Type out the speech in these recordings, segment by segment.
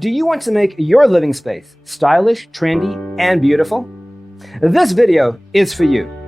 Do you want to make your living space stylish, trendy, and beautiful? This video is for you.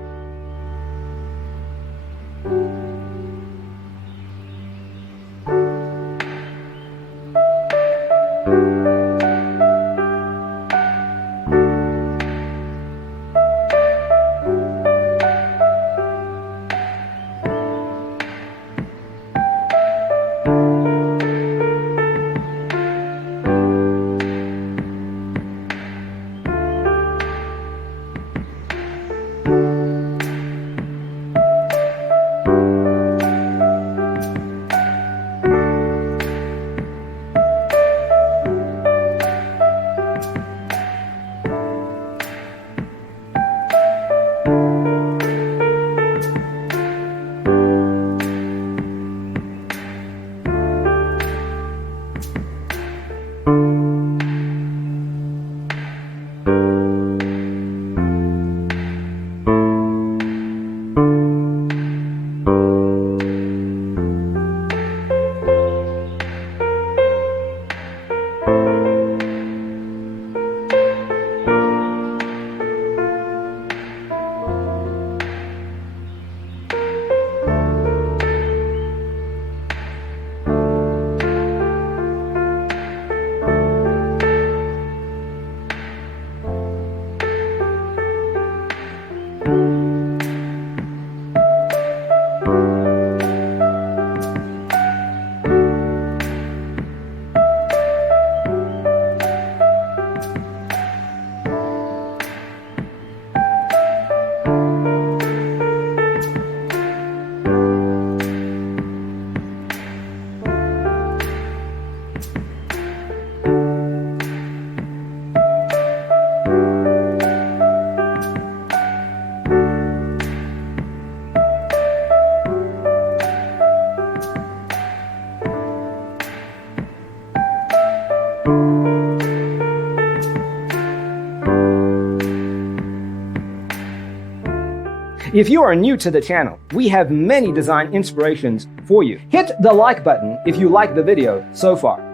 If you are new to the channel, we have many design inspirations for you. Hit the like button if you like the video so far.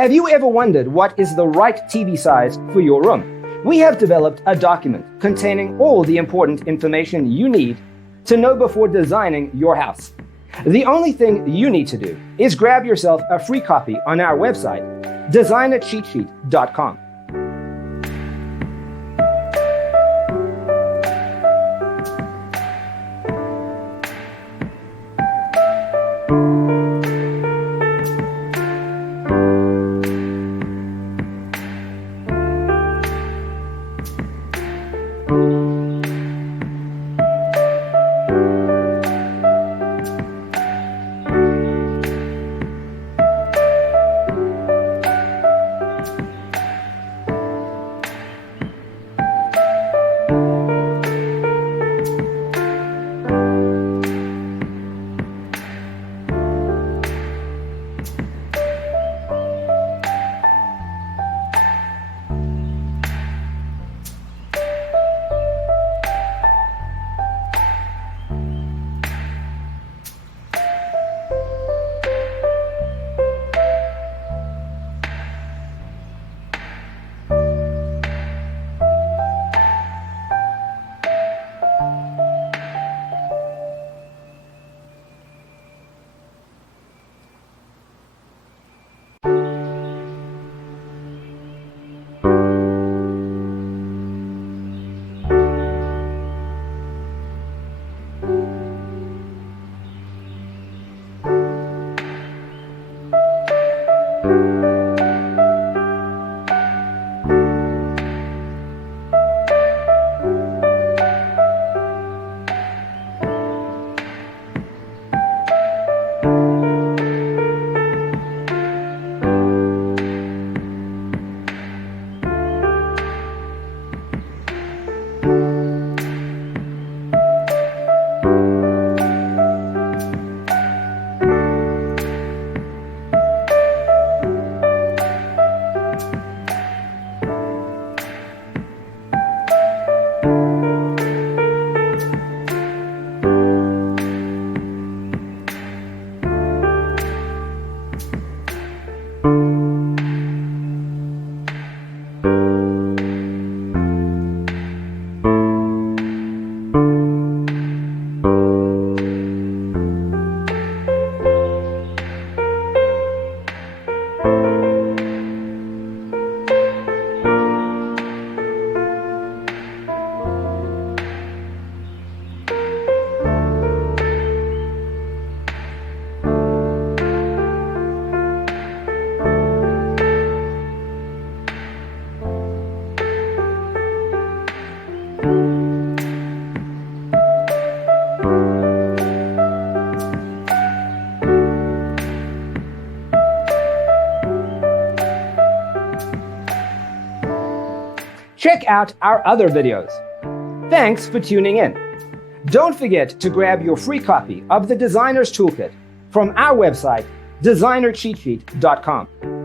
Have you ever wondered what is the right TV size for your room? We have developed a document containing all the important information you need to know before designing your house. The only thing you need to do is grab yourself a free copy on our website, designercheatsheet.com. Check out our other videos. Thanks for tuning in. Don't forget to grab your free copy of the Designer's Toolkit from our website, designercheatsheet.com.